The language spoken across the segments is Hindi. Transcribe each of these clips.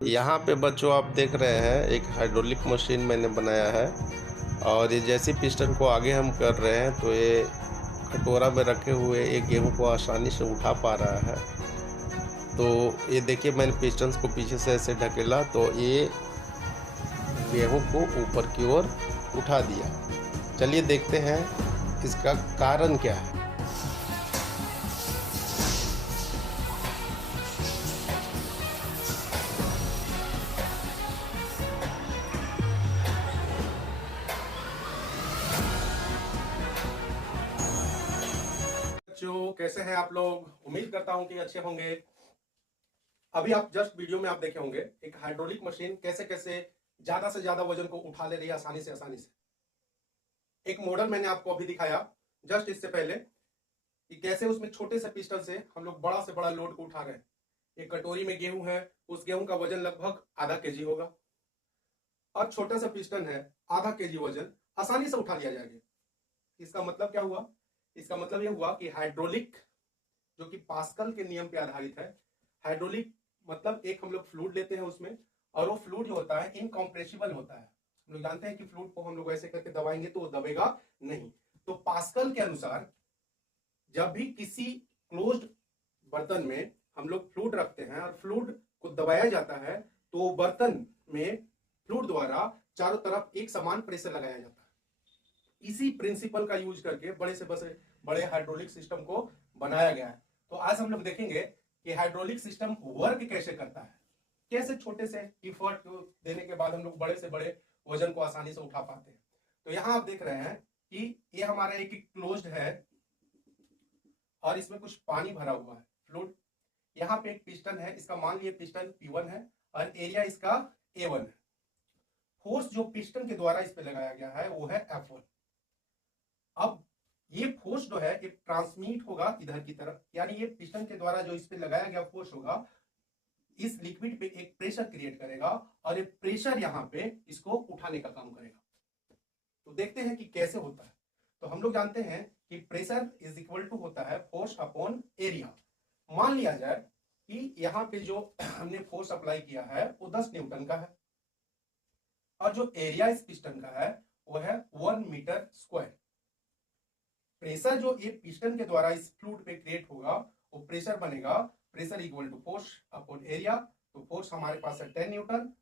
यहाँ पे बच्चों आप देख रहे हैं एक हाइड्रोलिक मशीन मैंने बनाया है। और ये जैसे पिस्टन को आगे हम कर रहे हैं तो ये कटोरा में रखे हुए एक गेहूं को आसानी से उठा पा रहा है। तो ये देखिए मैंने पिस्टन को पीछे से ऐसे ढकेला तो ये गेहूं को ऊपर की ओर उठा दिया। चलिए देखते हैं इसका कारण क्या है। बच्चों कैसे हैं आप लोग? उम्मीद करता हूं कि अच्छे होंगे। अभी आप जस्ट वीडियो में आप देखे होंगे एक हाइड्रोलिक मशीन कैसे कैसे ज्यादा से ज्यादा वजन को उठा ले रही है आसानी से। एक मॉडल मैंने आपको अभी दिखाया जस्ट इससे पहले कि कैसे उसमें छोटे से पिस्टन से हम लोग बड़ा से बड़ा लोड को उठा रहे हैं। एक कटोरी में गेहूं है, उस गेहूं का वजन लगभग आधा केजी होगा और छोटा सा पिस्टन है, आधा केजी वजन आसानी से उठा लिया जाएगा। इसका मतलब क्या हुआ? इसका मतलब यह हुआ कि हाइड्रोलिक जो कि पास्कल के नियम पे आधारित है। हाइड्रोलिक मतलब एक हम लोग फ्लूइड लेते हैं उसमें, और वो फ्लूइड जो होता है इनकॉम्प्रेसिबल होता है। हम लोग जानते हैं कि फ्लूइड को हम लोग ऐसे करके दबाएंगे तो वो दबेगा नहीं। तो पास्कल के अनुसार जब भी किसी क्लोज्ड बर्तन में हम लोग फ्लूइड रखते हैं और फ्लूइड को दबाया जाता है तो बर्तन में फ्लूइड द्वारा चारों तरफ एक समान प्रेशर लगाया जाता है। इसी प्रिंसिपल का यूज करके बड़े हाइड्रोलिक सिस्टम को बनाया गया है। तो आज हम लोग देखेंगे कि हाइड्रोलिक सिस्टम वर्क कैसे करता है, कैसे छोटे से इफर्ट देने के बाद हम लोग बड़े से बड़े वजन को आसानी से उठा पाते हैं। तो यहां आप देख रहे हैं कि ये हमारा एक क्लोज्ड है और इसमें कुछ पानी भरा हुआ है फ्लूइड। यहाँ पे एक पिस्टन है, इसका मान लिया पिस्टन P1 है और एरिया इसका A1 है। फोर्स जो पिस्टन के द्वारा इस पे लगाया गया है वो है F1। अब ये फोर्स जो है ये ट्रांसमिट होगा इधर की तरफ, यानी ये पिस्टन के द्वारा जो इस पे लगाया गया फोर्स होगा इस लिक्विड पे एक प्रेशर क्रिएट करेगा और ये प्रेशर यहाँ पे इसको उठाने का काम करेगा। तो देखते हैं कि कैसे होता है। तो हम लोग जानते हैं कि प्रेशर इज इक्वल टू होता है फोर्स अपॉन एरिया। मान लिया जाए कि यहाँ पे जो हमने फोर्स अप्लाई किया है वो 10 न्यूटन का है और जो एरिया इस पिस्टन का है वो है 1 मीटर स्क्वायर। प्रेशर जो ये पिस्टन के द्वारा इस फ्लूइड पे क्रिएट होगा वो प्रेशर बनेगा pressure equal to force upon area. तो फोर्स हमारे पास है 10 न्यूटन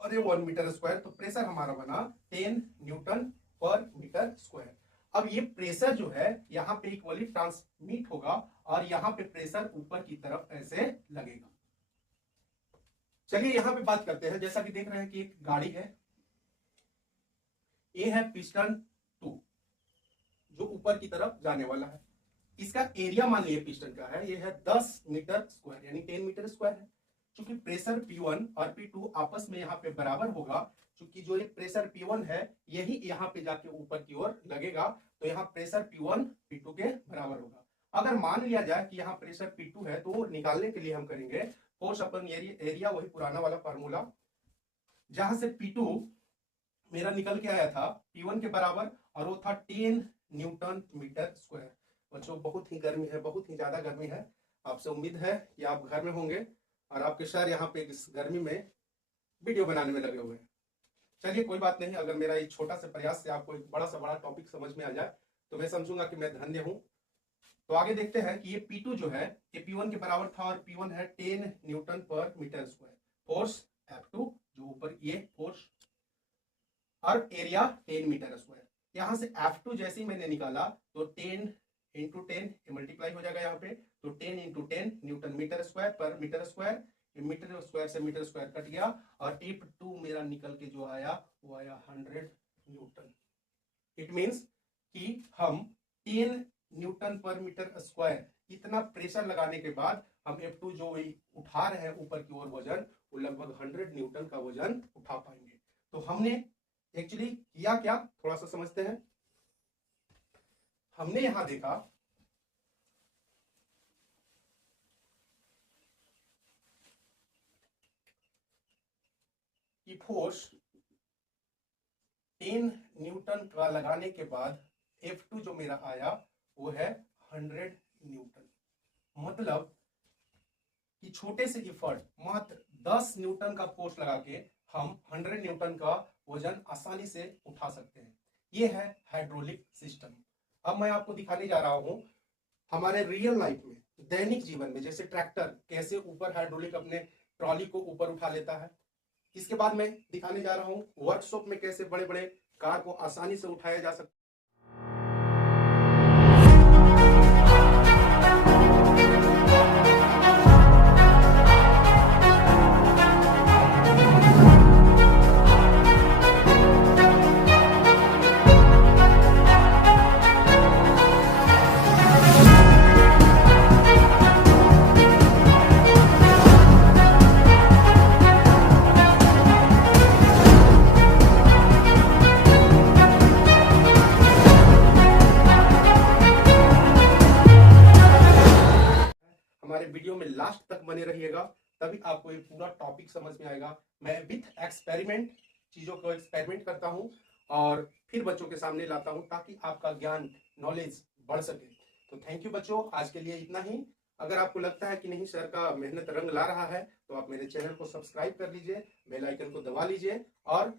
और ये 1 मीटर स्क्वायर, तो प्रेशर हमारा बना 10 न्यूटन पर मीटर स्क्वायर। अब ये प्रेशर जो है यहाँ पे इक्वली ट्रांसमिट होगा और यहाँ पे प्रेशर ऊपर की तरफ ऐसे लगेगा। चलिए यहाँ पे बात करते हैं। जैसा कि देख रहे हैं कि एक गाड़ी है, ये है पिस्टन 2 जो ऊपर की तरफ जाने वाला है। इसका एरिया मान लिया पिस्टन का है, ये है 10 मीटर स्क्वायर यानी 10 मीटर स्क्वायर है। चूंकि प्रेशर P1 और P2 आपस में यहाँ पे बराबर होगा, चूंकि जो ये प्रेशर P1 है यही यहाँ पे जाके ऊपर की ओर लगेगा, तो यहाँ प्रेशर P1 P2 के बराबर होगा। अगर मान लिया जाए कि यहाँ प्रेशर P2 है तो निकालने के लिए हम करेंगे फोर्स अपन एरिया, वही पुराना वाला फार्मूला जहां से P2 मेरा निकल के आया था P1 के बराबर और वो था 10 न्यूटन मीटर स्क्वायर। बच्चों बहुत ही गर्मी है, बहुत ही ज्यादा गर्मी है। आपसे उम्मीद है कि आप घर में होंगे और आपके सर यहाँ पे इस गर्मी में वीडियो बनाने में लगे हुए हैं। चलिए कोई बात नहीं, अगर मेरा इस छोटा सा प्रयास से आपको एक बड़ा से बड़ा टॉपिक समझ में आ जाए तो मैं समझूंगा कि मैं धन्य हूं। तो आगे देखते हैं कि ये P2 जो है ये P1 के बराबर था और P1 है 10 न्यूटन पर मीटर स्क्वायर। फोर्स F2 जो ऊपर ये फोर्स और एरिया 10 मीटर स्क्वायर। यहां से F2 जैसे ही मैंने निकाला तो 10 इंटू 10 मल्टीप्लाई हो जाएगा यहाँ पे, तो 10 इंटू 10 न्यूटन मीटर स्क्वायर पर मीटर स्क्वायर। मीटर स्क्वायर से मीटर स्क्वायर कट गया और F2 मेरा निकल के जो आया वो आया 100 न्यूटन। इट मीन्स कि हम 10 न्यूटन पर मीटर स्क्वायर इतना प्रेशर लगाने के बाद हम F2 जो उठा रहे हैं ऊपर की ओर वजन, वो लगभग 100 न्यूटन का वजन उठा पाएंगे। तो हमने एक्चुअली किया क्या, थोड़ा सा समझते हैं। हमने यहां देखा कि फोर्स 10 न्यूटन का लगाने के बाद F2 जो मेरा आया वो है 100 न्यूटन। मतलब कि छोटे से इफर्ट मात्र 10 न्यूटन का फोर्स लगा के हम 100 न्यूटन का वजन आसानी से उठा सकते हैं। ये है हाइड्रोलिक सिस्टम। अब मैं आपको दिखाने जा रहा हूं हमारे रियल लाइफ में, दैनिक जीवन में, जैसे ट्रैक्टर कैसे ऊपर हाइड्रोलिक अपने ट्रॉली को ऊपर उठा लेता है। इसके बाद मैं दिखाने जा रहा हूं वर्कशॉप में कैसे बड़े बड़े कार को आसानी से उठाया जा सकता है। हमारे वीडियो में लास्ट तक बने रहिएगा, तभी आपको ये पूरा टॉपिक समझ में आएगा। मैं विथ एक्सपेरिमेंट चीजों को एक्सपेरिमेंट करता हूं और फिर बच्चों के सामने लाता हूं ताकि आपका ज्ञान, नॉलेज बढ़ सके। तो थैंक यू बच्चों, आज के लिए इतना ही। अगर आपको लगता है कि नहीं सर का मेहनत रंग ला रहा है तो आप मेरे चैनल को सब्सक्राइब कर लीजिए, बेल आइकन को दबा लीजिए और